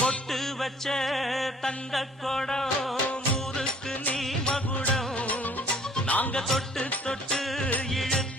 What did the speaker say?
பொட்டு வச்ச தங்க குடம் ஊருக்கு நீ மகுடம் நாங்க தொட்டு தொட்டு இழுத்து